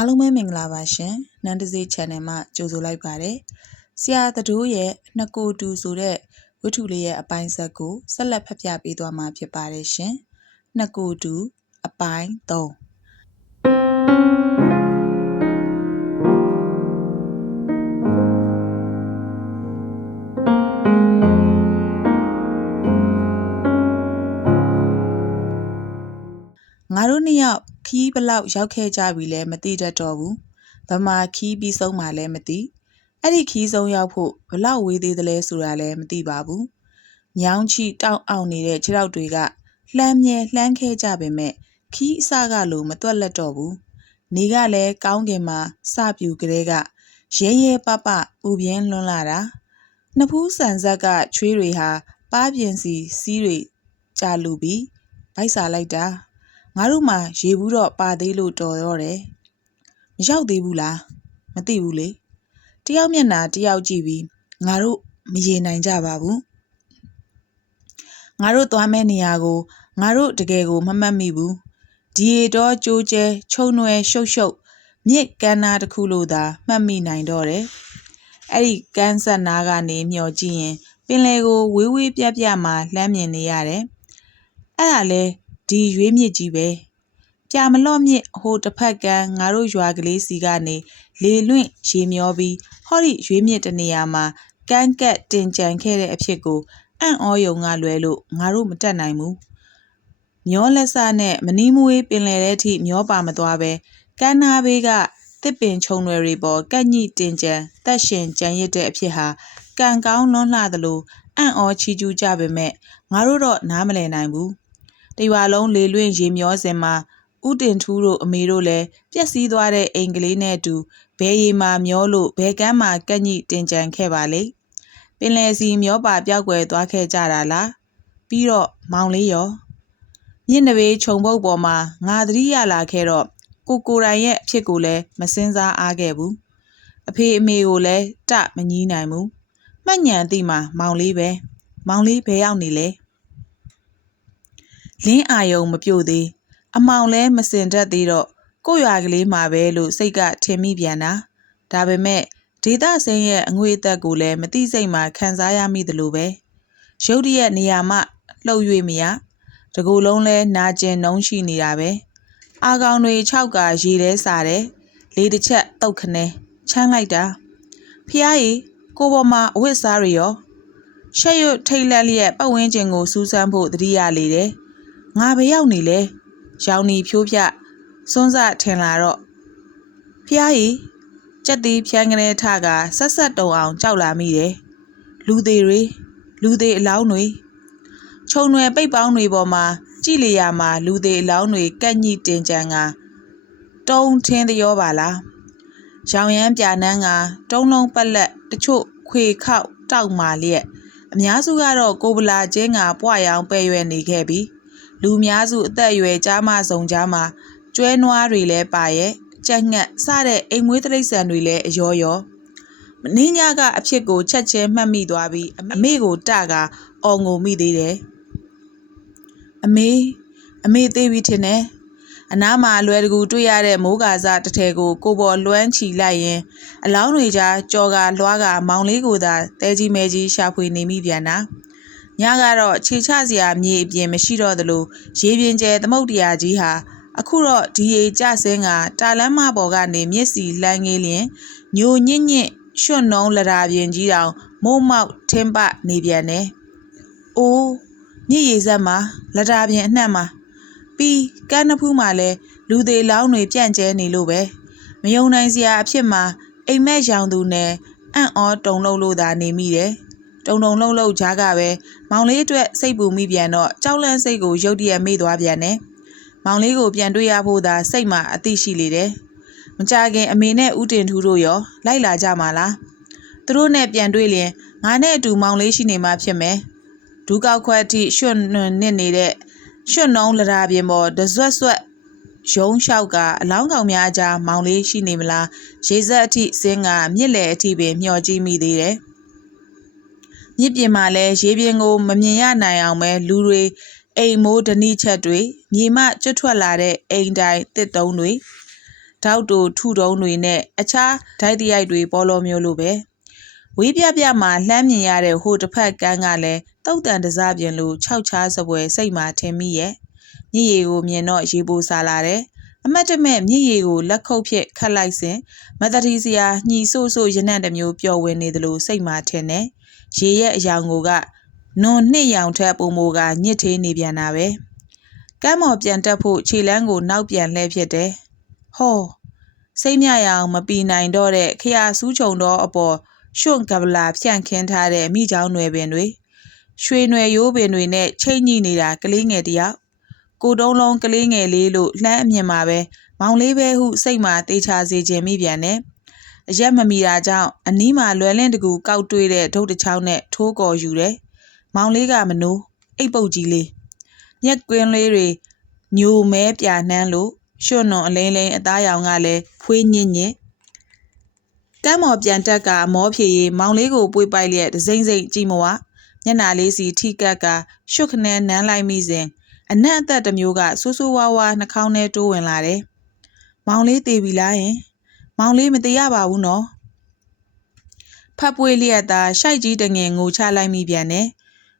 အားလုံးပဲမင်္ဂလာပါရှင်နန်းတစေး channel မှာကြိုဆိုလိုက်ပါတယ်ဆရာတတိုးရဲ့နှစ်ကိုတူဆိုတဲ့ဝတ္ထုလေးရဲ့အပိုင်းဆက်ကိုဆက်လက်ဖတ်ပြပေးသွားမှာဖြစ်ပါတယ်ရှင်နှစ်ကိုတူအပိုင်း3ငါတို့နှစ်ယောက် ခီးဘလောက်ရောက်ခဲ့ကြပြီလဲမသိတတ်တော့ဘူးဗမာခီးပြီးဆုံးမှလည်းမသိအဲ့ဒီခီးဆုံးရောက်ဖို့ဘလောက်ဝေးသေးသလဲဆိုတာလည်းမသိပါဘူးညောင်းချီတောက်အောင်နေတဲ့ခြေထောက်တွေကလှမ်းမြဲလှမ်းခဲကြပေမဲ့ခီးအစကလိုမတွက်လက်တော့ဘူးနေကလည်းကောင်းကင်မှာစပြူကလေးကရဲရဲပပပူပြင်းလွန်းလာတာနှစ်ဖူးဆန်ဆက်ကချွေးတွေဟာပါးပြင်စီစီးတွေကြာလူပြီးဗိုက်စာလိုက်တာ ငါတို့မှရေဘူးတော့ပါသေးလို့တော်ရောတယ်မရောက်သေးဘူးလားမသိဘူးလေတယောက်မျက်နှာတယောက်ကြည့်ပြီးငါတို့မရေနိုင်ကြပါဘူးငါတို့သွားမဲ့နေရာကိုငါတို့တကယ်ကိုမမှတ်မိဘူးဒီရီတော့ကြိုးကျဲချုံနွယ်ရှုပ်ရှုပ်မြစ်ကမ်းနားတစ်ခုလို့သာမှတ်မိနိုင်တော့တယ်အဲ့ဒီကန်းဆက်နားကနေမျောကြည့်ရင်ပင်လယ်ကိုဝေးဝေးပြပြမှလှမ်းမြင်နေရတယ်အဲ့ဒါလဲ ဒီရွေးမြစ်ကြီးပဲပြမလော့မြစ်ဟိုတစ်ဖက်ကန်းငါတို့ရွာကလေးစီကနေလေလွင့်ရေမျောပြီးဟောဒီရွေးမြစ်တနေရာမှာကန်းကက်တင်ကြံခဲ့တဲ့အဖြစ်ကိုအံ့ဩယုံကလွယ်လို့ငါတို့မတက်နိုင်ဘူးမျောလက်စနဲ့မနီးမွေးပင်လယ်ထဲထိမျောပါမသွားပဲကန်းနာဘေးကတစ်ပင်ချုံတွေပေါ်ကက်ညိတင်ကြံတက်ရှင်ကြံရစ်တဲ့အဖြစ်ဟာကံကောင်းလွန်းလှသလိုအံ့ဩချီးကျူးကြပေမဲ့ငါတို့တော့နားမလည်နိုင်ဘူး တရွာလုံးလေလွင့်ရေမျောစင်မှာဥတင်ထူးတို့အမေတို့လည်းပျက်စီးသွားတဲ့အိမ်ကလေးနဲ့အတူဘဲရီမှာမျောလို့ဘဲကမ်းမှာကက်ညိတင်ကြံခဲ့ပါလေပင်လယ်စီမျောပါပြောက်ွယ်သွားခဲ့ကြတာလားပြီးတော့မောင်လေးရောမြင့်နဘေးခြုံပုတ်ပေါ်မှာငါသတိရလာခဲ့တော့ကိုကိုတိုင်ရဲ့အဖြစ်ကိုလည်းမစင်စားအားခဲ့ဘူးအဖေအမေကိုလည်းတမငီးနိုင်ဘူးမှတ်ညံသိမှာမောင်လေးပဲမောင်လေးဘယ်ရောက်နေလဲ လင်းအာယုံမပြို့သေးအမောင်လဲမစင်တတ်သေးတော့ကို့ရွာကလေးမှာပဲလို့စိတ်ကထင်မိပြန်တာဒါပေမဲ့ဒေသဆင်းရဲ့အငွေအသက်ကိုလည်းမသိစိတ်မှခံစားရမိသလိုပဲရုတ်တရက်နေရာမှလှုပ်၍မရတကူလုံးလဲနာကျင်နှုံးရှိနေတာပဲအာကောင်တွေ၆ကရေထဲစားတယ်လေတစ်ချက်တုတ်ခနဲချမ်းလိုက်တာဖះကြီးကိုပေါ်မှာအဝတ်စားတွေရောရှက်ရွတ်ထိတ်လက်လျက်ပတ်ဝန်းကျင်ကိုစူးစမ်းဖို့တတိယလေတယ် ငါဘယ်ရောက်နေလဲရောင်နီဖြိုးပြစွန်းစထင်လာတော့ဖျားရီကြက်သေးဖြန်းကနေထကဆက်ဆက်တုံအောင်ကြောက်လာမိတယ်လူသေးတွေလူသေးအလောင်းတွေခြုံွယ်ပိတ်ပေါင်းတွေပေါ်မှာကြည်လျာမှာလူသေးအလောင်းတွေကက်ညိတင်ကြံကတုံးထင်းသရောပါလားရောင်ရမ်းပြာနန်းကတုံးလုံးပက်လက်တချို့ခွေခောက်တောက်မာလျက်အများစုကတော့ကိုဗလာကျင်းကပွားရောင်ပဲ့ရွယ်နေခဲ့ပြီး လူများစုအသက်အရွယ်ကြားမဆုံကြားမှာကျွဲနွားတွေလည်းပါရဲ့ကြက်ငှက်စတဲ့အိမ်မွေးတိရစ္ဆာန်တွေလည်းအယောယောမင်းညကအဖြစ်ကိုချက်ချင်းမှတ်မိသွားပြီးအမေကိုတကအော်ငိုမိသေးတယ်အမေအမေသေးပြီထင်တယ်အနားမှာလွယ်တကူတွေ့ရတဲ့မိုးကာစတစ်ထည်ကိုကိုပေါ်လွမ်းချီလိုက်ရင်အလောင်းတွေကြားကြော်ကလွှားကမောင်လေးကိုသာတဲကြီးမဲကြီးရှာဖွေနေမိပြန်တာ ညကတော့ခြေချစရာမြေအပြင်မရှိတော့သလိုရေပြင်ကျဲသမုတ်တရားကြီးဟာအခုတော့ဒီရေကျဆင်းကတာလန်းမပေါ်ကနေမျက်စီလှမ်းငေးလျင်ညိုညင့်ညင့်ရွှွန့်နှုံးလရာပြင်ကြီးတောင်မိုးမောက်ထင်းပနေပြန်တယ်။အိုးမြည်ရည်ဆက်မှာလရာပြင်အနှံ့မှာပြီးကန်းနှဖူးမှာလဲလူသေးလောင်းတွေပြန့်ကျဲနေလို့ပဲမယုံနိုင်စရာအဖြစ်မှာအိမ်မက်ရောင်သူနဲ့အံ့ဩတုံလုံးလို့သာနေမိတယ်။တုံတုံလှုပ်လှုပ်ကြားကပဲ မောင်လေးအတွက်စိတ်ပူမိပြန်တော့ကြောက်လန့်စိတ်ကိုရုတ်တရက်မေ့သွားပြန်တယ်။မောင်လေးကိုပြန်တွေ့ရဖို့သာစိတ်မှာအသိရှိလေတယ်။မကြခင်အမေနဲ့ဦးတင်ထူးတို့ရောလိုက်လာကြမှာလား။သူတို့နဲ့ပြန်တွေ့ရင်ငါနဲ့အတူမောင်လေးရှိနေမှဖြစ်မယ်။ဒူးကောက်ခွက်အထိရွှွန့်နွနစ်နေတဲ့ရွှွန့်နှုံးလရာပြင်ပေါ်တဆွတ်ဆွတ်ရုံးလျှောက်ကအလောင်းကောင်များအကြားမောင်လေးရှိနေမလားရေစက်အထိစင်းကမြစ်လေအထိပင်မျှော်ကြည့်မိသေးတယ်။ မြစ်ပြင်မှာလည်းရေပြင်ကို မမြင်ရနိုင်အောင်ပဲလူတွေ အိမ်မိုးဓနိချက်တွေ မြေမကျွတ်ထွက်လာတဲ့ အိမ်တိုင်တစ်တုံးတွေ ဒေါက်တိုထုတုံးတွေနဲ့ အခြားဓာတ်တရိုက်တွေပေါ်လိုမျိုးလိုပဲ ဝေးပြပြမှာလှမ်းမြင်ရတဲ့ ဟိုတစ်ဖက်ကန်းကလည်းတုတ်တန်တစားပြင်လို ခြောက်ချားစပွဲစိတ်မှာထင်မိရဲ့ညစ်ရီကိုမြင်တော့ ရေပိုစားလာတယ် အမတ်တမဲ့ မြစ်ရီကို လက်ခုပ်ဖြင့်ခတ်လိုက်စဉ်မတတိစရာညီဆို့ဆို့ ရနံ့တစ်မျိုးပျော်ဝင်နေသလို စိတ်မှာထင်တယ် ရေရဲ့အယောင်ကိုကနွန်နှစ်ရောင်ထက်ပုံမိုကညစ်သေးနေပြန်တာပဲကမ်းမော်ပြန်တက်ဖို့ခြေလန်းကိုနောက်ပြန်လှည့်ဖြစ်တယ်ဟောစိတ်မြရောင်မပီနိုင်တော့တဲ့ခရဆူးချုံတော့အပေါ်ရွှွန့်ကပလာဖြန့်ခင်းထားတဲ့မိချောင်းနွယ်ပင်တွေရွှေနွယ်ရိုးပင်တွေနဲ့ချိတ်ညိနေတာကလေးငယ်တယောက်ကိုတုံးလုံးကလေးငယ်လေးလို့လှမ်းအမြင်မှာပဲမောင်လေးပဲဟုစိတ်မှာတေချာစေခြင်းမိပြန်တယ် အရက်မမီတာကြောင့်အနီးမှာလွယ်လင့်တကူကောက်တွေးတဲ့ဒုတ်တစ်ချောင်းနဲ့ထိုးကော်ယူတယ်မောင်လေးကမနိုးအိတ်ပုတ်ကြီးလေးမျက်ကွင်းလေးတွေညိုမဲပြာနှမ်းလို့ရွှွန့်နွန်အလိမ့်လိမ့်အသားရောင်ကလည်းဖွေးညစ်ညစ်ကမ်းမော်ပြန်တက်ကမောဖြေရေးမောင်လေးကိုပွေးပိုက်လျက်ဒစိမ့်စိမ့်ကြည့်မဝမျက်နာလေးစီထိကက်ကရွှွတ်ခနဲနမ်းလိုက်မိစဉ်အနက်အသက်တစ်မျိုးကဆူဆူဝါးဝါနှာခေါင်းထဲတိုးဝင်လာတယ်မောင်လေးတေပြီလားယင် မောင်လေးမတေရပါဘူးနော်ဖပ်ပွေးလျက်သာရှိုက်ကြီးတငယ်ငိုချလိုက်မိပြန်တယ်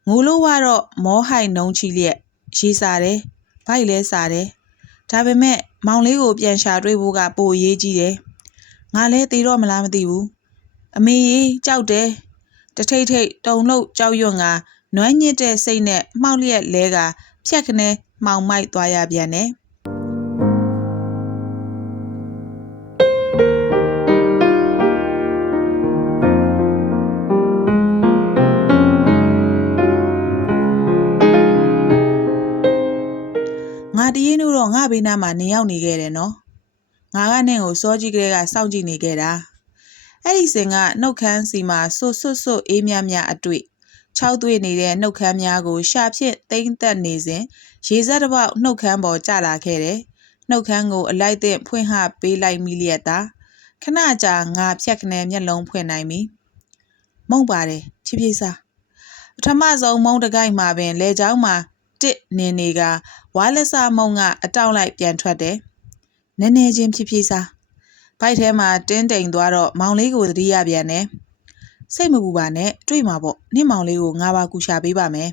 ငိုလို့ကတော့မောဟိုက်နှုံချီလျက်ရေးစားတယ်ဗိုက်လဲစားတယ်ဒါပေမဲ့မောင်လေးကိုပြန်ရှာတွေ့ဖို့ကပိုအရေးကြီးတယ်ငါလဲသေးတော့မလားမသိဘူးအမေကြီးကြောက်တယ်တထိတ်ထိတ်တုံလို့ကြောက်ရွံ့ကနွမ်းညစ်တဲ့စိတ်နဲ့မှောက်လျက်လဲကဖြက်ခနဲမှောင်မိုက်သွားရပြန်တယ် တရင်တို့တော့ငါဘေးနားမှာနေရောက်နေခဲ့တယ်နော်ငါကနင့်ကိုစောကြီးကလေးကစောင့်ကြည့်နေခဲ့တာအဲ့ဒီစင်ကနှုတ်ခမ်းစီမှာဆွတ်ဆွတ်ဆွတ်အေးမြမြအတွေ့ခြောက်သွေ့နေတဲ့နှုတ်ခမ်းများကိုရှာဖြင့်တိမ့်သက်နေစဉ်ရေစက်တစ်ပေါက်နှုတ်ခမ်းပေါ်ကျလာခဲ့တယ်နှုတ်ခမ်းကိုအလိုက်သင့်ဖွင့်ဟပေးလိုက်မိလျက်သာခဏကြာငါဖြက်ခနဲမျက်လုံးဖွင့်နိုင်ပြီမုံပါတယ်ဖြည်းဖြည်းစားပထမဆုံးမုံတကိုက်မှာပင်လေချောင်းမှာတစ်နေနေက ဝါလက်စမုံကအတောင့်လိုက်ပြန်ထွက်တယ်။နည်းနည်းချင်းဖြည်းဖြည်းစား။ဘိုက်ထဲမှာတင်းတိမ်သွားတော့မောင်လေးကိုသတိရပြန်တယ်။စိတ်မပူပါနဲ့တွေ့မှာပေါ့။နင့်မောင်လေးကိုငါပါကူရှာပေးပါမယ်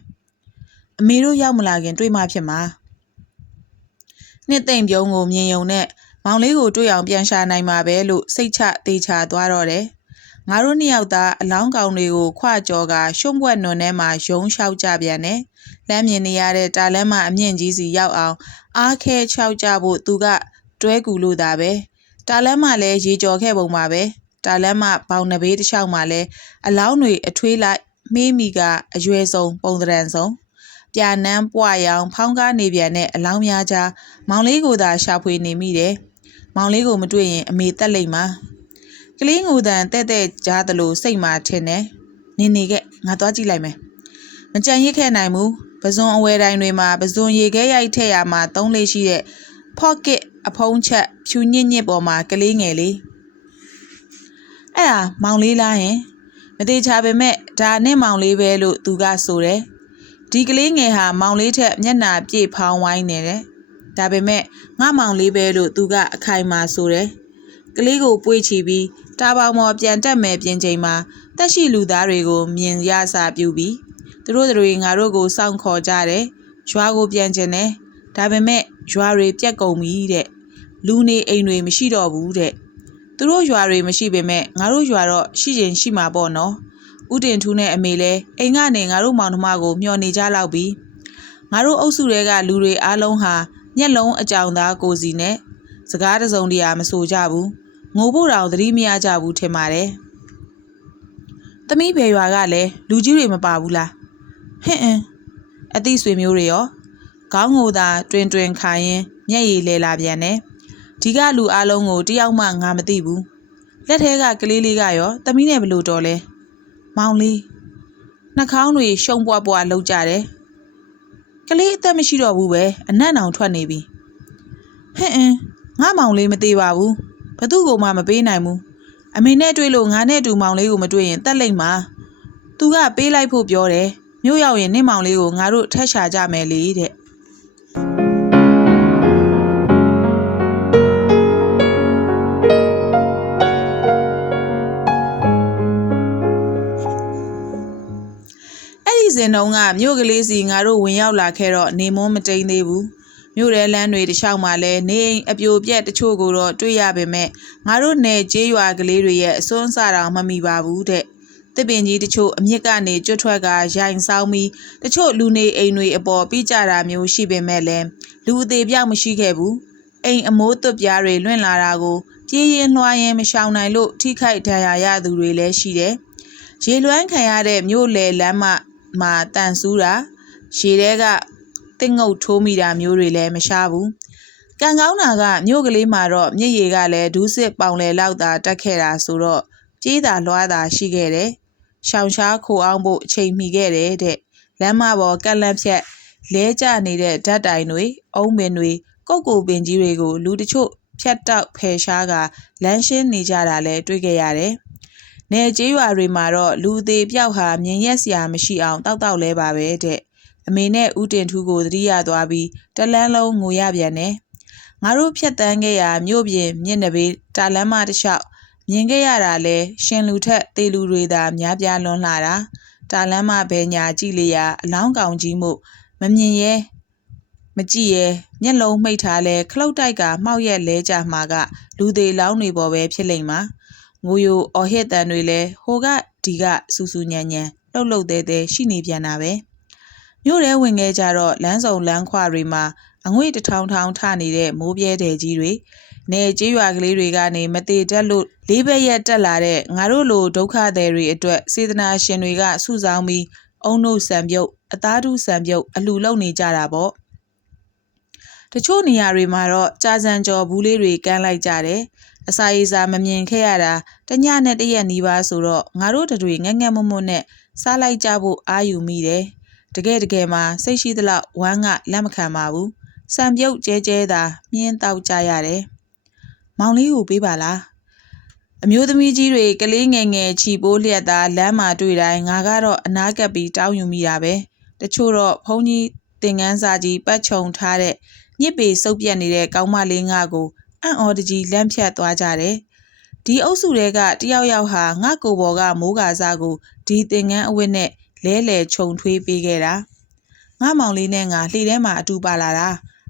။အမေတို့ရောက်မလာခင်တွေ့မှဖြစ်မှာ။နှစ်သိမ့်ပြုံးကိုမြင်ယုံနဲ့မောင်လေးကိုတွေ့အောင်ပြန်ရှာနိုင်မှာပဲလို့စိတ်ချသေးချသွားတော့တယ်။ ငါတို့နှစ်ယောက်သားအလောင်းကောင်တွေကိုခွကြော်ကရှုံးဘွက်နွန်ထဲမှာယုံလျှောက်ကြပြန်တယ်။လမ်းမြင်နေရတဲ့တာလမ်းမအမြင့်ကြီးစီရောက်အောင်အားခဲချောက်ကြဖို့သူကတွဲကူလို့သာပဲ။တာလမ်းမလည်းရေကြော်ခဲ့ပုံပါပဲ။တာလမ်းမဘောင်နှဘေးတစ်လျှောက်မှာလည်းအလောင်းတွေအထွေးလိုက်မေးမိကအရွယ်ဆုံးပုံတရံဆုံးပြာနန်းပွားရောင်ဖောင်းကားနေပြန်တဲ့အလောင်းများကြားမောင်လေးကိုသာရှာဖွေနေမိတယ်။မောင်လေးကိုမတွေ့ရင်အမေတက်လိမ့်မှာ။ ကလေးငိုတန်တဲ့တဲ့ကြားသလိုစိတ်မှာထင်တယ်။နေနေကငါသွားကြည့်လိုက်မယ်။မကြံရစ်ခဲ့နိုင်ဘူး။ပဇွန်အဝယ်တိုင်းတွေမှာပဇွန်ရေခဲရိုက်ထည့်ရမှာသုံးလေးရှိတဲ့ pocket အဖုံးချက်ဖြူညစ်ညစ်ပေါ်မှာကလေးငယ်လေး။အဲ့ဒါမောင်လေးလားဟင်မသေးချာပေမဲ့ဒါနဲ့မောင်လေးပဲလို့သူကဆိုတယ်။ဒီကလေးငယ်ဟာမောင်လေးထက်မျက်နှာပြည့်ဖောင်းဝိုင်းနေတယ်။ဒါပေမဲ့ငါမောင်လေးပဲလို့သူကအခိုင်အမာဆိုတယ်။ကလေးကိုပွေ့ချီပြီး တာပေါင်မော်ပြန်တက်မယ်ပြင်ချိန်မှာတက်ရှိလူသားတွေကို မြင်ရစာပြုပြီးသူတို့တွေငါတို့ကိုစောင့်ခေါ်ကြတယ်ရွာကိုပြန်ကျင်တယ်ဒါပေမဲ့ရွာတွေပြက်ကုန်ပြီတဲ့လူနေအိမ်တွေမရှိတော့ဘူးတဲ့သူတို့ရွာတွေမရှိပေမဲ့ငါတို့ရွာတော့ရှိရင်ရှိမှာပေါ့နော်ဥတင်ထူးနဲ့အမေလဲအိမ်ကနေငါတို့မောင်နှမကိုမျှော်နေကြလောက်ပြီငါတို့အုပ်စုတွေကလူတွေအားလုံးဟာမျက်လုံးအကြောင်သားကိုစီနဲ့စကားတစုံတရာမဆိုကြဘူး ငိုဖို့တောင်သတိမရကြဘူးထင်ပါတယ်။သမီးဘယ်ရွာကလည်းလူကြီးတွေမပါဘူးလား။ဟင့်အင်းအသည့်ဆွေမျိုးတွေရောခေါင်းငိုသာတွင်တွင်ခါရင်မျက်ရည်လဲလာပြန်တယ်။ဒီကလူအလုံးကိုတယောက်မှငါမသိဘူး။လက်ထဲကကလေးလေးကရောသမီးနဲ့ဘလို့တော်လဲ။မောင်လေးနှာခေါင်းတွေရှုံပွားပွားလောက်ကြတယ်။ကလေးအသက်မရှိတော့ဘူးပဲအနက်နောင်ထွက်နေပြီ။ဟင့်အင်းငါမောင်လေးမသေးပါဘူး။ ဘသူ့ကိုမှမပေးနိုင်ဘူးအမေနဲ့တွေ့လို့ငါနဲ့တူမောင်လေးကိုမတွေ့ရင်တက်လိမ့်မှာသူကပေးလိုက်ဖို့ပြောတယ်မြို့ရောက်ရင်နင့်မောင်လေးကိုငါတို့ထက်ရှာကြမယ်လေတဲ့စဉ်တုန်းကမြို့ကလေးစီငါတို့ဝင်ရောက်လာခဲ့တော့နေမွန်းမတိန်သေးဘူး မြို့ရဲလမ်းတွေတစ်လျှောက်မှာလဲနေအိမ်အပြိုပြက်တချို့ကိုတော့တွေ့ရပေမဲ့ငါတို့နယ်ကျေးရွာကလေးတွေရဲ့အစွန်းအစတောင်မမီပါဘူးတဲ့တစ်ပင်ကြီးတချို့အမြစ်ကနေကျွတ်ထွက်ကရိုင်ဆောင်ပြီးတချို့လူနေအိမ်တွေအပေါ်ပြီးကြတာမျိုးရှိပေမဲ့လဲလူအသေးပြောက်မရှိခဲ့ဘူးအိမ်အမိုးသွပ်ပြားတွေလွင့်လာတာကိုပြေးရင်လွှားရင်မရှောင်နိုင်လို့ထိခိုက်ဒဏ်ရာရသူတွေလည်းရှိတယ်ရေလွှမ်းခံရတဲ့မြို့လေလမ်းမမှာတန်ဆူးတာရေထဲက တစ်ငုတ်ထိုးမိတာမျိုးတွေလည်းမရှားဘူးကံကောင်းတာကမြို့ကလေးမှာတော့မြစ်ရေကလည်းဒူးစစ်ပေါင်လေလောက်သာတက်ခဲ့တာဆိုတော့ပြေးတာလွှားတာရှိခဲ့တယ်ရှောင်ရှားခိုအောင်ဖို့အချိန်မီခဲ့တယ်တဲ့လမ်းမပေါ်ကက်လက်ဖြတ်လဲကျနေတဲ့ဓာတ်တိုင်တွေအုံးပင်တွေကုတ်ကိုပင်ကြီးတွေကိုလူတချို့ဖြတ်တောက်ဖယ်ရှားကလမ်းရှင်းနေကြတာလည်းတွေ့ခဲ့ရတယ်။နယ်ကျေးရွာတွေမှာတော့လူသေးပြောက်ဟာမြင်ရက်စရာမရှိအောင်တောက်တောက်လဲပါပဲတဲ့ အမေနဲ့ဦးတင်ထူးကိုသတိရသွားပြီးတလန်းလုံးငိုရပြန်တယ်။ငါတို့ဖြတ်တန်းခဲ့ရာမြို့ပြင်မြင့်နဘေးတာလန်းမတစ်လျှောက်မြင်ခဲ့ရတာလဲရှင်လူထက်တေလူတွေသာများပြားလွန်းလာတာတာလန်းမဘဲညာကြည့်လျာအလောင်းကောင်ကြီးမှုမမြင်ရဲမကြည့်ရဲမျက်လုံးမှိတ်ထားလဲခလုတ်တိုက်ကမှောက်ရက်လဲကြမှာက လူသေးလောင်းတွေပေါ်ပဲဖြစ်လိမ့်မှာငိုယိုအော်ဟစ်တန်တွေလဲဟိုကဒီကစူစူညံညံလှုပ်လှုပ်သေးသေးရှိနေပြန်တာပဲ မြို့ထဲဝင်ခဲ့ကြတော့လမ်းစုံလမ်းခွတွေမှာအငွေ့တထောင်ထောင်ထနေတဲ့မိုးပြဲတယ်ကြီးတွေနေကြေးရွာကလေးတွေကနေမသေးတက်လို့လေးဘက်ရက်တက်လာတဲ့ငါတို့လိုဒုက္ခသည်တွေအတွက်စေတနာရှင်တွေကစုဆောင်းပြီးအုံတို့ဆံပြုတ်အသားတူးဆံပြုတ်အလှလုံနေကြတာပေါ့တချို့နေရာတွေမှာတော့ကြာစံကြော်ဘူးလေးတွေကမ်းလိုက်ကြတယ်အစာရေးစာမမြင်ခဲ့ရတာတညနဲ့တရက်နီးပါးဆိုတော့ငါတို့တို့တွေငက်ငက်မွတ်မွတ်နဲ့စားလိုက်ကြဖို့အာယူမိတယ် တကယ်တကယ်မှာစိတ်ရှိသလောက်ဝမ်းကလက်မခံပါဘူးစံပြုတ်ကျဲကျဲသာမြင်းတောက်ကြရတယ်မောင်လေးကိုပေးပါလားအမျိုးသမီးကြီးတွေကလေးငယ်ငယ်ချီပိုးလျက်သားလမ်းမှာတွေ့တိုင်းငါကတော့အနားကပ်ပြီးတောင်းယူမိတာပဲတချို့တော့ဖုန်းကြီးသင်ငန်းစာကြီးပတ်ချုံထားတဲ့ညစ်ပေစုပ်ပြက်နေတဲ့ကောင်းမလေးငါကိုအံ့ဩတကြီးလမ်းဖြတ်သွားကြတယ်ဒီအုပ်စုတွေကတယောက်ယောက်ဟာငါကိုဘော်ကမိုးကာစားကိုဒီသင်ငန်းအဝတ်နဲ့ လဲလှယ်ခြုံထွေးပေးခဲ့တာငါမောင်လေးနဲ့ငါလှေထဲမှာအတူပါလာတာ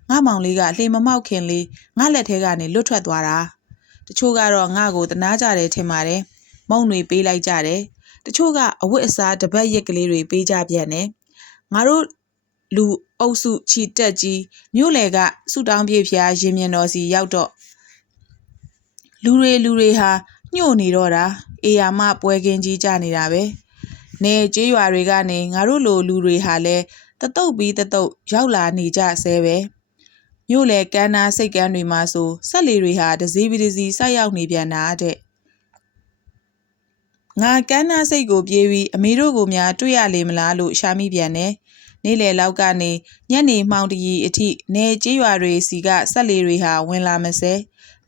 ငါမောင်လေးကလှေမမောက်ခင်လေးငါလက်ထဲကနေလွတ်ထွက်သွားတာတချို့ကတော့ငါ့ကိုတနာကြတယ်ထင်ပါတယ်မုံတွေပေးလိုက်ကြတယ်တချို့ကအဝတ်အစားတပတ်ရက်ကလေးတွေပေးကြပြန်တယ်ငါတို့လူအုပ်စုချီတက်ကြီးမြို့လေကဆူတောင်းပြေဖျားရင်မြင်တော်စီရောက်တော့လူတွေလူတွေဟာညှို့နေတော့တာအေယာမပွဲကင်းကြီးကြနေတာပဲ နေကျေးရွာတွေကနေငါတို့လိုလူတွေဟာလဲတတုတ်ပြီးတတုတ်ရောက်လာနေကြဆဲပဲမြို့လေကန်းနာစိတ်ကန်းတွေမှာဆိုဆက်လီတွေဟာတစည်းပြီးတစည်းဆိုက်ရောက်နေပြန်တာတဲ့ငါကန်းနာစိတ်ကိုပြေးပြီးအမေတို့ကိုများတွေ့ရလေမလားလို့ရှာမိပြန်တယ်နေ့လယ်လောက်ကနေညနေမှောင်တရီအထိနေကြေးရွာတွေစီကဆက်လီတွေဟာဝင်လာမစဲ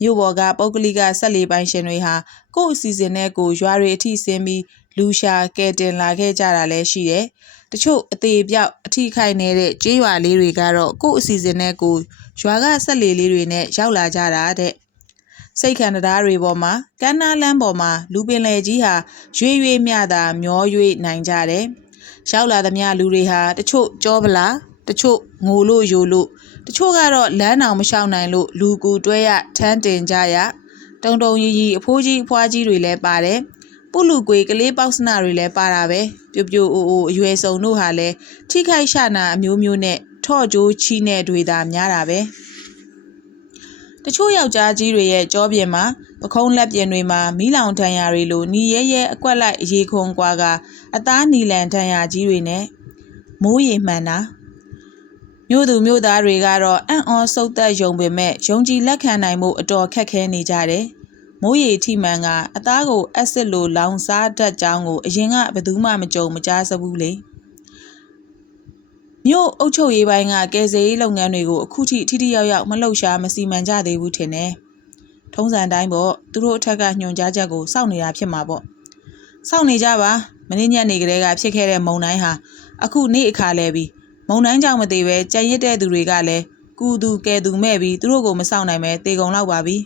မြို့ပေါ်ကပုဂ္ဂလိကဆက်လီပိုင်ရှင်တွေဟာကိုယ့်အစီအစဉ်နဲ့ကိုရွာတွေအထိဆင်းပြီး လူရှာကဲတင်လာခဲ့ကြတာလည်းရှိတယ်။တချို့အသေးပြောက်အထိခိုက်နေတဲ့ကြေးရွာလေးတွေကတော့ကိုယ့်အစီအစဉ်နဲ့ကိုရွာကဆက်လီလေးတွေနဲ့ရောက်လာကြတာတဲ့။စိတ်ခံတရားတွေပေါ်မှာကမ်းနားလမ်းပေါ်မှာလူပင်လေကြီးဟာရွေ့ရွေ့မြတာမျော၍နိုင်ကြတယ်။ရောက်လာသမျှလူတွေဟာတချို့ကြောပလာတချို့ငိုလို့ယိုလို့တချို့ကတော့လမ်းအောင်မလျှောက်နိုင်လို့လူကူတွဲရထမ်းတင်ကြရတုံတုံရီရီအဖိုးကြီးအဖွားကြီးတွေလည်းပါတယ် ပုလူကွေကလေးပေါက်စနာတွေလည်းပါတာပဲပြိုပြိုအိုအိုအရွယ်စုံတို့ဟာလည်းထိခိုက်ရှာနာအမျိုးမျိုးနဲ့ထော့ကျိုးချီနဲ့တွေသာများတာပဲတချို့ယောက်ျားကြီးတွေရဲ့ကြောပြင်မှာပခုံးလက်ပြင်တွေမှာမီးလောင်ထံရတွေလိုနီရဲရဲအကွက်လိုက်ရေခွန်ကွာကအသားနီလန်ထံရကြီးတွေနဲ့မိုးရေမှန်တာမြို့သူမြို့သားတွေကတော့အံ့ဩဆုတ်သက်ယုံပေမဲ့ယုံကြည်လက်ခံနိုင်မှုအတော်ခက်ခဲနေကြတယ်။ မိုးရေထိမှန်ကအသားကိုအက်ဆစ်လိုလောင်စားတတ်ကြောင်းကိုအရင်ကဘယ်သူမှမကြုံမကြားစဘူးလေ။မြို့အုပ်ချုပ်ရေးပိုင်းကကယ်ဆယ်ရေးလုပ်ငန်းတွေကိုအခုထိထိထိရောက်ရောက်မလှုပ်ရှားမစီမံကြသေးဘူးထင်တယ်။ထုံးစံတိုင်းပေါ့သူတို့အထက်ကညွှန်ကြားချက်ကိုစောင့်နေတာဖြစ်မှာပေါ့။စောင့်နေကြပါမင်းညက်နေကလေးကဖြစ်ခဲ့တဲ့မုံတိုင်းဟာအခုနေ့အခါလဲပြီးမုံတိုင်းကြောင့်မသေးပဲကြံရစ်တဲ့သူတွေကလည်းကူသူကဲသူမဲ့ပြီးသူတို့ကိုမဆောင်နိုင်ပဲတေကုံလောက်ပါပြီ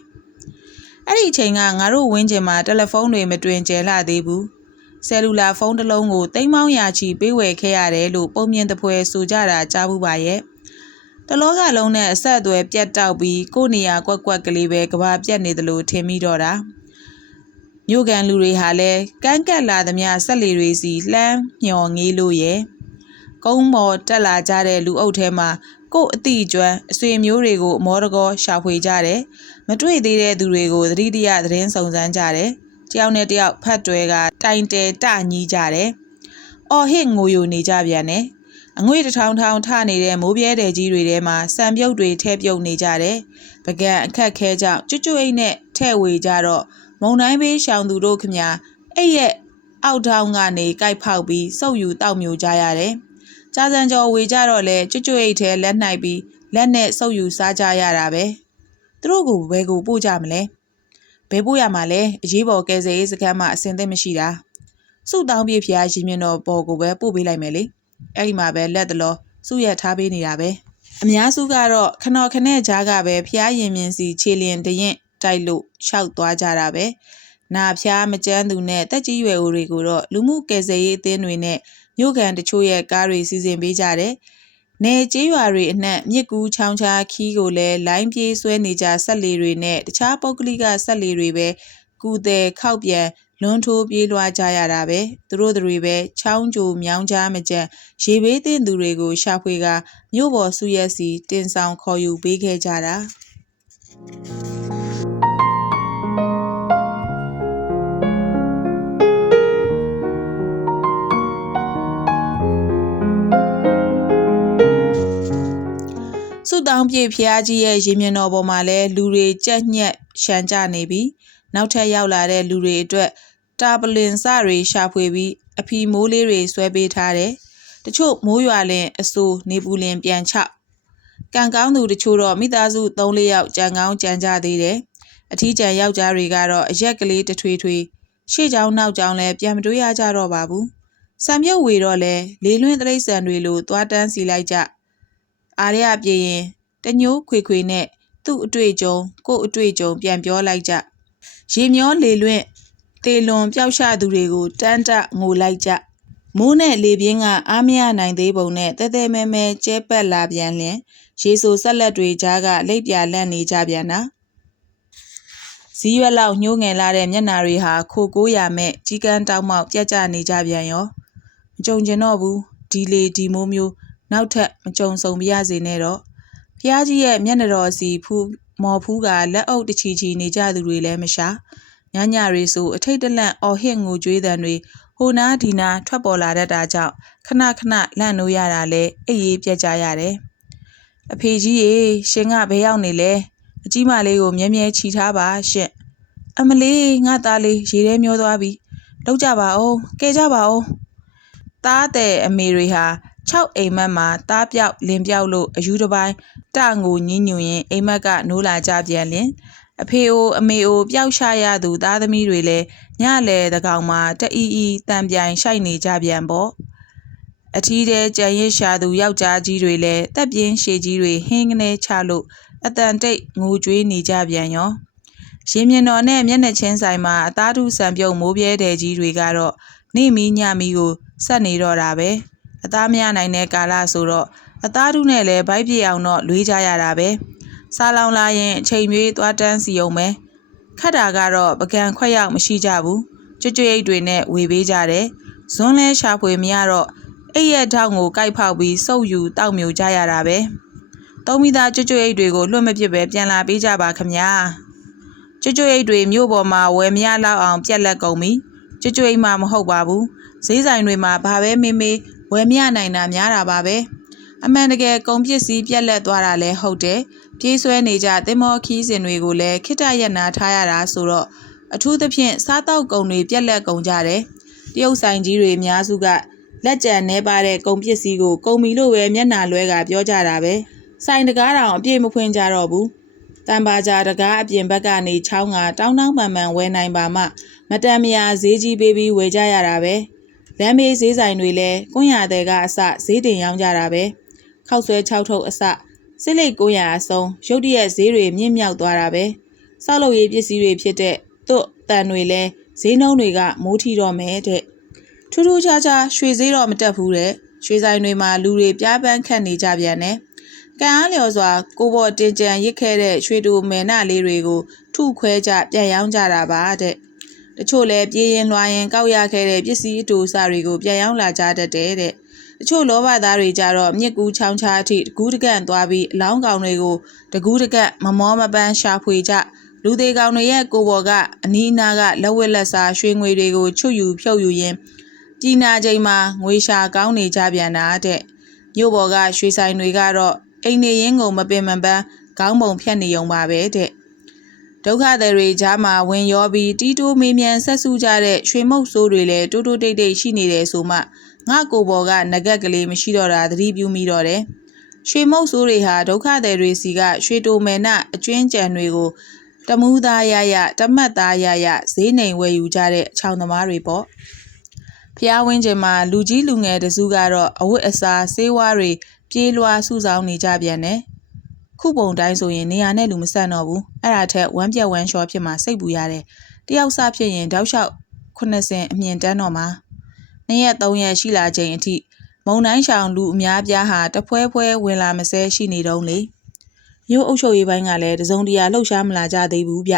အဲ့ဒီအချိန်ကငါတို့ဝင်းကျင်မှာတယ်လီဖုန်းတွေမတွင်ကျဲလာသေးဘူးဆယ်လူလာဖုန်းတစ်လုံးကိုတိမ်မောင်းရာချီပေးဝယ်ခဲ့ရတယ်လို့ပုံမြင်တပွဲဆိုကြတာကြားဘူးပါရဲ့တလောကလုံးနဲ့အဆက်အသွယ်ပြတ်တောက်ပြီးကိုယ့်နေရာကွက်ကွက်ကလေးပဲကဘာပြတ်နေတယ်လို့ထင်မိတော့တာမြို့ကန်လူတွေဟာလည်းကန်းကက်လာသမျှဆက်လီတွေစီလှမ်းမျော်ငေးလို့ရဲ့ကုန်းမော်တက်လာကြတဲ့လူအုပ်ထဲမှာ ကို့အတိအကျွမ်းအဆွေမျိုးတွေကိုအမောတကောရှာဖွေကြတယ်မတွေ့သေးတဲ့သူတွေကိုသတိတရသတင်းစုံစမ်းကြတယ်တယောက်နဲ့တယောက်ဖတ်တွဲကတိုင်တဲတညီးကြတယ်အော်ဟစ်ငိုယိုနေကြပြန်တယ်အငွေတစ်ထောင်ထောင်ထနေတဲ့မိုးပြဲတဲ့ကြီးတွေထဲမှာစံပြုတ်တွေထဲပြုတ်နေကြတယ်ပကံအခက်ခဲကြောင့်ကျွတ်ကျွတ်အိတ်နဲ့ထဲ့ဝေကြတော့မုံတိုင်းဘေးရှောင်သူတို့ခမအဲ့ရဲ့အောက်ထောင်ကနေကြိုက်ဖောက်ပြီးစုပ်ယူတောက်မျိုးကြရတယ်။ ကြာစံကျော်ဝေကြတော့လဲကျွတ်ကျွတ်အိတ်ထဲလက်နှိုက်ပြီးလက်နဲ့စုပ်ယူစားကြရတာပဲ။သူတို့ကိုဘယ်ကိုပို့ကြမလဲ။ဘယ်ပို့ရမှာလဲအရေးပေါ်ကယ်ဆယ်ရေးစခန်းမှာအစင်သင့်မရှိတာ။စုတောင်းပြေဖျားရင်မြင်တော့ပေါ်ကိုပဲပို့ပေးလိုက်မယ်လေ။အဲ့ဒီမှာပဲလက်တလောစုရက်ထားပေးနေတာပဲ။အများစုကတော့ခနော်ခနဲ့ကြားကပဲဖျားရင်မြင်စီခြေလျင်တရင်တိုက်လို့ရှောက်သွားကြတာပဲနာဖျားမကြမ်းသူနဲ့တက်ကြီးရွယ်ဦးတွေကိုတော့လူမှုကယ်ဆယ်ရေးအသင်းတွေနဲ့ မြို့ကန်တချို့ရဲ့ကားတွေစီစဉ်ပေးကြတယ်နေကျေးရွာတွေအနှံ့မြစ်ကူးချောင်းချာခီးကိုလည်းလိုင်းပြေးဆွဲနေကြဆက်လီတွေနဲ့တခြားပုဂ္ဂလိကဆက်လီတွေပဲကူတဲ့ခောက်ပြန်လွန်ထိုးပြေးလွှားကြရတာပဲသူတို့တွေပဲချောင်းကြိုမြောင်းချားမကြံရေဘေးသင့်သူတွေကိုရှာဖွေကမြို့ပေါ်စုရက်စီတင်ဆောင်ခေါ်ယူပေးခဲ့ကြတာ ဆုတောင်းပြေဖျားကြီးရဲ့ရေမြင်တော်ပေါ်မှာလဲလူတွေကြက်ညက်ရှမ်းကြနေပြီနောက်ထပ်ရောက်လာတဲ့လူတွေအတွက်တာပလင်စတွေရှာဖွေပြီးအဖီမိုးလေးတွေဆွဲပေးထားတယ်တချို့မိုးရွာလင်အစိုးနေပူလင်ပြန်ချကံကောင်းသူတချို့တော့မိသားစု3-4ယောက်ကြံကောင်းကြံကြသေးတယ်အထီးကျန်ယောက်ျားတွေကတော့အရက်ကလေးတထွေထွေရှေ့ကြောင်းနောက်ကြောင်းလဲပြန်မတွေးရကြတော့ပါဘူးစံမြုပ်ဝေတော့လဲလေလွင့်တရိษံတွေလိုသွားတန်းစီလိုက်ကြ အားရပြေရင်တညိုးခွေခွေနဲ့သူ့အတွေ့အကြုံကို့အတွေ့အကြုံပြန်ပြောလိုက်ကြရေမျောလေလွင့်တေလွန်ပျောက်ရှသူတွေကိုတန်းတငိုလိုက်ကြမိုးနဲ့လေပြင်းကအားမရနိုင်သေးပုံနဲ့တဲတဲမဲမဲကျဲပက်လာပြန်လျင်ရေဆိုဆက်လက်တွေကြားကလိပ်ပြလန့်နေကြပြန်တာဇီးရွက်လောက်ညှိုးငယ်လာတဲ့မျက်နာတွေဟာခိုကိုးရမဲ့ကြီးကန်းတောက်မောက်ပြက်ကျနေကြပြန်ရောမကြုံကျင်တော့ဘူးဒီလေဒီမိုးမျိုး နောက်ထပ်မကြုံဆုံပြရစေနဲ့တော့ဖျားကြီးရဲ့မျက်နှာတော်စီဖူးမော်ဖူးကလက်အုပ်တချီချီနေကြသူတွေလည်းမရှာညညတွေဆိုအထိတ်တလန့်အော်ဟစ်ငိုကြွေးသံတွေဟိုနားဒီနားထွက်ပေါ်လာတတ်တာကြောင့်ခဏခဏလန့်နိုးရတာလဲအေးရေးပြက်ကြရတယ်အဖေကြီးရေရှင်ကဘဲရောက်နေလဲအကြီးမလေးကိုမြဲမြဲချီထားပါရှင့်အမလေးငါသားလေးရေထဲမျောသွားပြီလောက်ကြပါအောင်ကဲကြပါအောင်သားတဲ့အမေတွေဟာ 6အိမ်မက်မှာတားပြောက်လင်ပြောက်လို့အယူတစ်ပိုင်းတငိုညင်းညူရင်အိမ်မက်ကနိုးလာကြပြန်လင်အဖေအိုအမေအိုပျောက်ရှာရသူသားသမီးတွေလည်းညလေတကောင်မှာတအီအီတန်ပြိုင်ရှိုက်နေကြပြန်ပေါ့အထီးတဲ့ကြံရစ်ရှာသူယောက်ျားကြီးတွေလည်းတက်ပြင်းရှည်ကြီးတွေဟင်းကနေချလို့အတန်တိတ်ငိုကြွေးနေကြပြန်ရောရင်မြင်တော်နဲ့မျက်နှာချင်းဆိုင်မှာအသားထုဆံပြုတ်မိုးပြဲတဲ့ကြီးတွေကတော့နေမီညမီကိုဆက်နေတော့တာပဲ အသားမရနိုင်တဲ့ကာလဆိုတော့အသားထုနဲ့လည်းဗိုက်ပြေအောင်တော့လွေးကြရတာပဲစားလောင်လာရင်အချိန်မြေးသွားတန်းစီအောင်ပဲခတ်တာကတော့ပကံခွက်ရောက်မရှိကြဘူးကြွကြွရိတ်တွေနဲ့ဝေပေးကြတယ်ဇွန်းလဲရှာဖွေမရတော့အဲ့ရဲ့ထောင်ကိုကြိုက်ဖောက်ပြီးစုပ်ယူတောက်မြူကြရတာပဲသုံးမိသားကြွကြွရိတ်တွေကိုလွှတ်မပစ်ပဲပြန်လာပေးကြပါခမညာကြွကြွရိတ်တွေမြို့ပေါ်မှာဝယ်မရလောက်အောင်ပြက်လက်ကုန်ပြီကြွကြွရိတ်မှမဟုတ်ပါဘူးဈေးဆိုင်တွေမှာဘာပဲမေးမေး ဝယ်မရနိုင်တာများတာပါပဲအမှန်တကယ်ကုန်ပစ္စည်းပြက်လက်သွားတာလည်းဟုတ်တယ်ပြေးဆွဲနေကြသင်္ဘောခီးစဉ်တွေကိုလည်းခိတရက်နာထားရတာဆိုတော့အထူးသဖြင့်စားတောက်ကုန်တွေပြက်လက်ကုန်ကြတယ်တရုတ်ဆိုင်ကြီးတွေအများစုကလက်ကျန်နေပါတဲ့ကုန်ပစ္စည်းကိုကုန်ပြီလို့ပဲမျက်နှာလွဲကပြောကြတာပဲဆိုင်တကားတောင်အပြည့်မဖွင့်ကြတော့ဘူးတန်ပါကြတကားအပြင်ဘက်ကနေချောင်းကတောင်းတောင်းပန်ပန်ဝယ်နိုင်ပါမှ မတန်မရာဈေးကြီးပေးပြီးဝယ်ကြရတာပဲ လမ်းမေးဈေးဆိုင်တွေလည်းကွန်းရတဲ့ကအစဈေးတင်ရောင်းကြတာပဲခောက်ဆွဲ6ထုတ်အစစစ်လိတ်900အစုံရုတ်တရက်ဈေးတွေမြင့်မြောက်သွားတာပဲစောက်လုပ်ရေးပစ္စည်းတွေဖြစ်တဲ့သွတ်တန်တွေလဲဈေးနှုန်းတွေကမိုးထီတော့မယ်တဲ့ထူးထူးခြားခြားရွှေဈေးတော့မတက်ဘူးတဲ့ရွှေဆိုင်တွေမှာလူတွေပြားပန်းခတ်နေကြပြန်တယ်ကံအားလျော်စွာကိုဘော်တင်ကြံရစ်ခဲ့တဲ့ရွှေတူမယ်နလေးတွေကိုထုခွဲကြပြန်ရောင်းကြတာပါတဲ့ တချို့လည်းပြေးရင်လွှာရင်ကောက်ရခဲ့တဲ့ပစ္စည်းအတူအစတွေကိုပြန်ရောင်းလာကြတတ်တယ်တဲ့တချို့လောဘသားတွေကြတော့မြစ်ကူးချောင်းချားအထိတကူးတကန့်သွားပြီးအလောင်းကောင်တွေကိုတကူးတကန့်မမောမပန်းရှာဖွေကြလူသေးကောင်တွေရဲ့ကိုယ်ပေါ်ကအနီးအနားကလက်ဝက်လက်စားရွှေငွေတွေကိုချွတ်ယူဖြုတ်ယူရင်းပြည်နာချိန်မှာငွေရှာကောင်းနေကြပြန်တာတဲ့မြို့ပေါ်ကရွှေဆိုင်တွေကတော့အိမ်နေရင်းကိုမပင်မပန်းခေါင်းပုံဖြတ်နေုံပါပဲတဲ့ ဒုက္ခသည်တွေကြားမှာဝင်ရောပြီးတီးတိုးမေးမြန်းဆက်စုကြတဲ့ရွှေမုတ်ဆိုးတွေလည်းတိုးတိုးတိတ်တိတ်ရှိနေတယ်ဆိုမှငါကိုယ်ပေါ်ကငကက်ကလေးမရှိတော့တာသတိပြုမိတော့တယ်ရွှေမုတ်ဆိုးတွေဟာဒုက္ခသည်တွေစီကရွှေတိုမယ်နအကျွင်းကြံတွေကိုတမူးသားရရတမတ်သားရရဈေးနှိမ်ဝယ်ယူကြတဲ့အချောင်သမားတွေပေါ့ဖျားဝင်းကျင်မှာလူကြီးလူငယ်တစုကတော့အဝတ်အစားဆေးဝါးတွေပြေးလွှာစုဆောင်နေကြပြန်တယ်။ ခုပုံတိုင်းဆိုရင်နေရာနဲ့လူမဆန့်တော့ဘူး။အဲ့ဒါထက်ဝမ်းပြက်ဝမ်းလျှောဖြစ်မှာစိတ်ပူရတယ်။တယောက်စဖြစ်ရင်တောက်လျှောက်80အမြင့်တန်းတော့မှာ။နှစ်ရက်သုံးရက်ရှိလာချိန်အထိမုံတိုင်းရှောင်လူအများပြားဟာတဖွဲဖွဲဝင်လာမစဲရှိနေတုံးလေ။မြို့အုပ်ချုပ်ရေးပိုင်းကလည်းတစုံတရာလှုပ်ရှားမလာကြသေးဘူးဗျ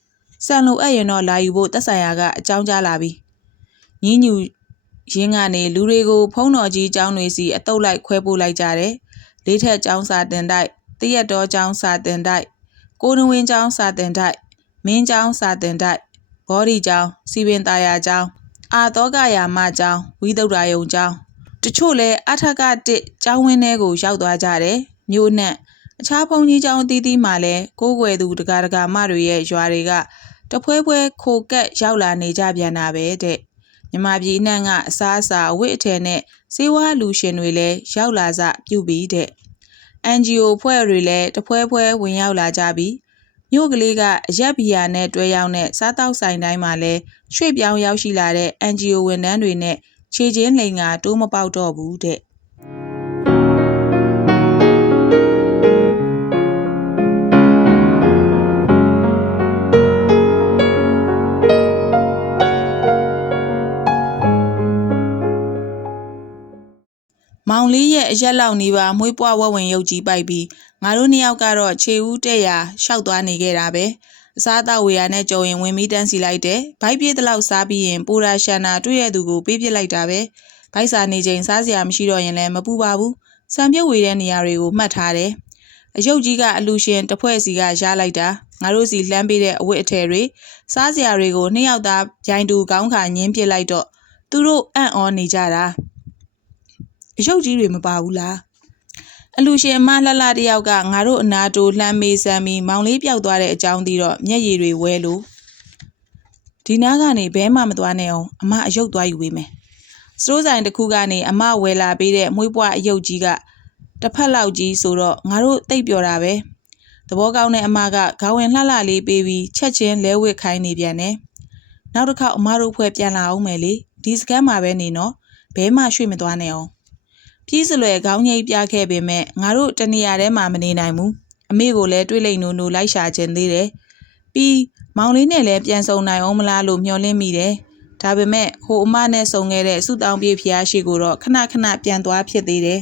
။ဆန်လိုအပ်ရင်တော့လာယူဖို့တက်ဆိုင်ရာကအကြောင်းကြားလာပြီ။ညီးညူရင်းကနေလူတွေကိုဖုံးတော်ကြီးကျောင်းတွေစီအတုပ်လိုက်ခွဲပို့လိုက်ကြတယ်။လေးထက်ကျောင်းစာတင်တိုက် တရက်တော်ကျောင်းစာတင်တိုက်ကိုနဝင်းကျောင်းစာတင်တိုက်မင်းကျောင်းစာတင်တိုက်ဘောဒီကျောင်းစီပင်တာယာကျောင်းအာတောကယာမကျောင်းဝိသုဒ္ဓယုံကျောင်းတချို့လဲအထက်ကတစ်ကျောင်းဝင်းထဲကိုရောက်သွားကြတယ်။မြို့နဲ့အခြားဘုံကြီးကျောင်းအသီးသီးမှလည်းကိုးကွယ်သူတကာတကာမတွေရဲ့ရွာတွေကတဖွဲဖွဲခိုကက်ရောက်လာနေကြပြန်တာပဲတဲ့။မြမပြည်နှံ့ကအစားအစာအဝတ်အထည်နဲ့စေဝါလူရှင်တွေလည်းရောက်လာစပြုပြီးတဲ့ NGO ဖွဲ့တွေလည်းတဖွဲဖွဲဝင်ရောက်လာကြပြီးမြို့ကလေးကအရက်ဘီယာနဲ့တွဲရောက်တဲ့စားတောက်ဆိုင်တိုင်းမှာလည်းရွှေ့ပြောင်းရောက်ရှိလာတဲ့ NGO ဝန်ထမ်းတွေနဲ့ခြေချင်းလိန်ကတိုးမပေါက်တော့ဘူးတဲ့ မောင်လေးရဲ့အရက်လောက်နေပါမွေးပွားဝက်ဝင်ရုပ်ကြီးပိုက်ပြီးငါတို့နှစ်ယောက်ကတော့ခြေဦးတက်ရာရှောက်သွားနေခဲ့တာပဲအစားအသောက်ဝေရနဲ့ကြုံရင်ဝင်ပြီးတန်းစီလိုက်တယ်ဘိုက်ပြေးတလောက်စားပြီးရင်ပူရာရှန်နာတွေ့ရသူကိုပေးပစ်လိုက်တာပဲဘိုက်စာနေချိန်စားစရာမရှိတော့ရင်လည်းမပူပါဘူးစံပြုတ်ဝေတဲ့နေရာတွေကိုမှတ်ထားတယ်အယုတ်ကြီးကအလူရှင်တစ်ဖွဲ့စီကရလိုက်တာငါတို့စီလှမ်းပေးတဲ့အဝတ်အထည်တွေစားစရာတွေကိုနှစ်ယောက်သားဂျိုင်တူကောင်းခါညင်းပစ်လိုက်တော့သူတို့အံ့ဩနေကြတာ အယုတ်ကြီးတွေမပါဘူးလားအလူရှင်မလှလှတယောက်ကငါတို့အနာတိုလှမ်းမေးစမ်းပြီးမောင်လေးပြောက်သွားတဲ့အကြောင်းသိတော့မျက်ရည်တွေဝဲလို့ဒီနားကနေဘဲမှမသွားနဲ့အောင်အမအယုတ်သွားယူပေးမယ်စတိုးဆိုင်တစ်ခုကနေအမဝယ်လာပေးတဲ့မွေးပွားအယုတ်ကြီးကတစ်ဖက်လောက်ကြီးဆိုတော့ငါတို့တိတ်ပြောတာပဲသဘောကောင်းတဲ့အမကခေါင်းဝင်လှလှလေးပေးပြီးချက်ချင်းလဲဝစ်ခိုင်းနေပြန်တယ်နောက်တစ်ခေါက်အမတို့ဖွဲ့ပြန်လာအောင်မယ်လေဒီစကန်မှာပဲနေနော်ဘဲမှရွှေ့မသွားနဲ့အောင် ပြေးစလွယ်ခေါင်းငိတ်ပြခဲ့ပေမဲ့ငါတို့တနေရာထဲမှာမနေနိုင်ဘူးအမေကိုလည်းတွေးလိုက်နိုးနိုးလိုက်ရှာခြင်းသေးတယ်ပြီးမောင်လေးနဲ့လည်းပြန်ဆုံနိုင်အောင်မလားလို့မျှော်လင့်မိတယ်ဒါပေမဲ့ဟိုအမနဲ့ဆုံခဲ့တဲ့စုတောင်းပြေးဖျားရှိကိုတော့ခဏခဏပြန်သွားဖြစ်သေးတယ်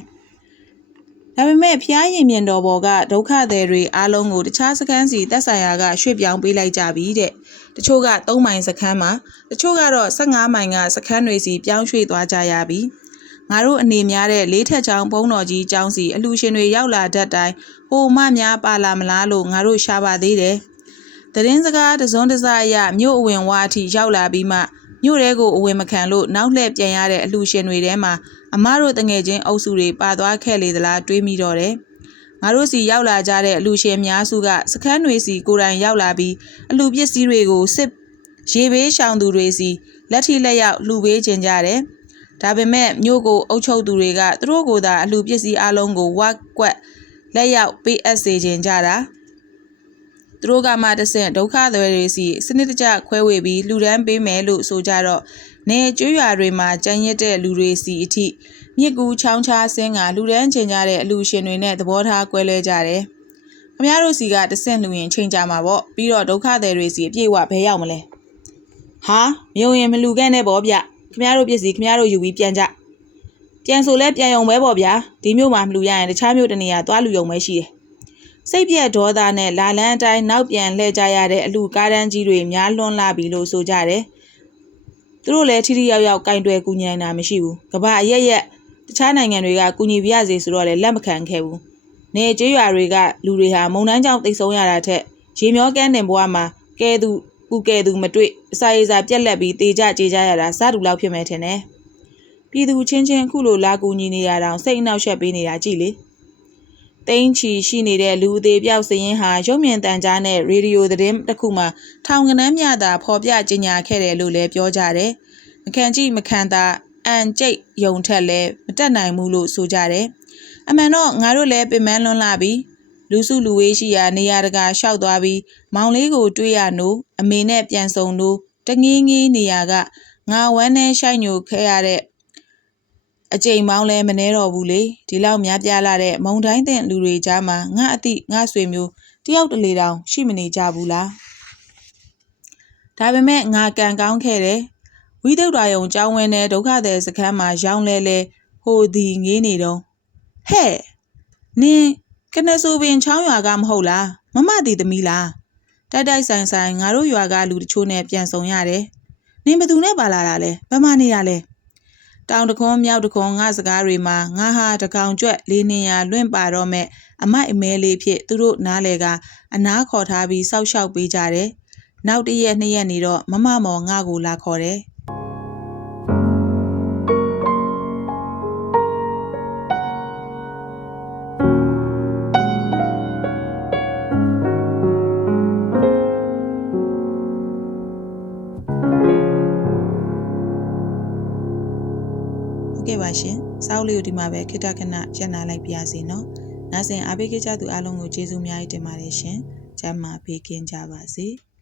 ဒါပေမဲ့ဖျားရင်မြင်တော်ဘော်ကဒုက္ခသည်တွေအားလုံးကိုတခြားစခန်းစီတက်ဆိုင်ရာကရွှေ့ပြောင်းပေးလိုက်ကြပြီတဲ့တချို့က3မိုင်စခန်းမှာတချို့ကတော့15မိုင်ကစခန်းတွေစီပြောင်းရွှေ့သွားကြရပြီ ငါတို့အနေများတဲ့လေးထက်ချောင်းဘုံတော်ကြီးကျောင်းစီအလှရှင်တွေရောက်လာတတ်တိုင်းဟိုမများပါလာမလားလို့ငါတို့ရှာပါသေးတယ်။တရင်စကားတစုံတစအရမြို့အဝင်ဝါအထိရောက်လာပြီးမှမြို့တဲကိုအဝင်မခံလို့နောက်လှည့်ပြန်ရတဲ့အလှရှင်တွေထဲမှာအမတို့တငယ်ချင်းအုပ်စုတွေပါသွားခဲ့လေသလားတွေးမိတော့တယ်။ငါတို့စီရောက်လာကြတဲ့အလှရှင်များစုကစခန်းတွေစီကိုယ်တိုင်ရောက်လာပြီးအလှပစ္စည်းတွေကိုစစ်ရေဘေးရှောင်သူတွေစီလက်ထိလက်ရောက်လှူပေးခြင်းကြတယ်။ ဒါပေမဲ့မြို့ကိုအုပ်ချုပ်သူတွေကသူတို့ကိုယ်သာအလှပစ္စည်းအလုံးကိုဝက်ကွက်လက်ရောက်ပေးအပ်စေခြင်းကြတာသူတို့ကမှတဆင့်ဒုက္ခတွေတွေစီစနစ်တကျခွဲဝေပြီးလူဒန်းပေးမယ်လို့ဆိုကြတော့နေကျွရွာတွေမှာကြံရစ်တဲ့လူတွေစီအထိမြစ်ကူချောင်းချားဆင်းကလူဒန်းချင်ကြတဲ့အလူရှင်တွေနဲ့သဘောထားကွဲလဲကြတယ်ခမရတို့စီကတဆင့်လူရင်ချိန်ကြမှာပေါ့ပြီးတော့ဒုက္ခတွေတွေစီအပြည့်အဝဘဲရောက်မလဲဟာမြုံရင်မလူခဲ့နဲ့ပေါ့ဗျ ခင်ဗျားတို့ပစ္စည်းခင်ဗျားတို့ယူပြီးပြန်ကြပြန်ဆိုလဲပြန်ယုံပဲပေါ့ဗျာဒီမျိုးမှာမလူရရင်တခြားမျိုးတစ်နေရာသွားလူယုံပဲရှိတယ်စိတ်ပြက်ဒေါသနဲ့လာလန်းအတိုင်းနောက်ပြန်လှည့်ကြရတဲ့အလူကားတန်းကြီးတွေများလွန်းလာပြီလို့ဆိုကြတယ်သူတို့လည်းထိထိရောက်ရောက်ကင်တွယ်ကူညီနေတာမရှိဘူးကဘာအရက်ရက်တခြားနိုင်ငံတွေကကူညီပြရစီဆိုတော့လည်းလက်မခံခဲ့ဘူးနေကျေးရွာတွေကလူတွေဟာမုံနှမ်းကြောင့်တိတ်ဆုံးရတာထက်ရေမျောကန်းတင်ဘွားမှာကဲသူ ကူကဲသူမတွေ့အစာရေစာပြက်လက်ပြီးတေကြကြေကြရတာစားတူလောက်ဖြစ်မယ်ထင်တယ်ပြည်သူချင်းချင်းအခုလိုလာကူညီနေရတာစိတ်အနှောက်ယှက်ပေးနေတာကြည့်လေတိန်းချီရှိနေတဲ့လူအသေးပြောက်စရင်ဟာရုပ်မြင်တန်ကြားနဲ့ရေဒီယိုသတင်းတစ်ခုမှာထောင်ကနန်းမြတာဖော်ပြကြေညာခဲ့တယ်လို့လည်းပြောကြတယ်မခံကြည့်မခံသာအန်ကျိတ်ယုံထက်လည်းမတက်နိုင်ဘူးလို့ဆိုကြတယ်အမှန်တော့ငါတို့လည်းပင်မလွန်းလာပြီ လူစုလူဝေးရှိရာနေရာတကာရှောက်သွားပြီးမောင်လေးကိုတွေးရနို့အမေနဲ့ပြန်ဆုံလို့တငင်းငင်းနေရာကငါဝမ်းနဲ့ရှိုက်ညိုခဲ့ရတဲ့အချိန်မောင်းလဲမနှဲတော့ဘူးလေဒီလောက်များပြားလာတဲ့မုံတိုင်းတဲ့လူတွေကြားမှာငါအတိငါဆွေမျိုးတယောက်တလေတောင်ရှိမနေကြဘူးလားဒါပေမဲ့ငါကံကောင်းခဲ့တယ်ဝိသုဒ္ဓါယုံကျောင်းဝင်းနဲ့ဒုက္ခသည်စခန်းမှာရောင်းလဲလဲဟိုဒီငေးနေတော့ဟဲ့နင်း ကနဆူပင်ချောင်းရွာကမဟုတ်လားမမတီသမီးလားတိုက်တိုက်ဆိုင်ဆိုင်ငါတို့ရွာကလူတချို့နဲ့ပြန်ဆုံရတယ်နင်းဘသူနဲ့ပါလာတာလဲဘမနေတာလဲတောင်တခွန်းမြောက်တခွန်းငါစကားတွေမှာငါဟာတကောင်ကျွက်လေးနေရလွင့်ပါတော့မဲ့အမိုက်အမဲလေးဖြစ်သူတို့နားလေကအနားခေါ်ထားပြီးစောက်ရှောက်ပေးကြတယ်နောက်တစ်ရက်နှစ်ရက်နေတော့မမမော်ငါကိုလာခေါ်တယ် ပါရှင်စောက်လေးကိုဒီမှာပဲခိတခဏရက်နာလိုက်ပါရစေနော်နားဆင်အားပေးကြတဲ့သူအားလုံးကိုကျေးဇူးအများကြီးတင်ပါတယ်ရှင်ကျမ်းမာပေးကင်းကြပါစေ။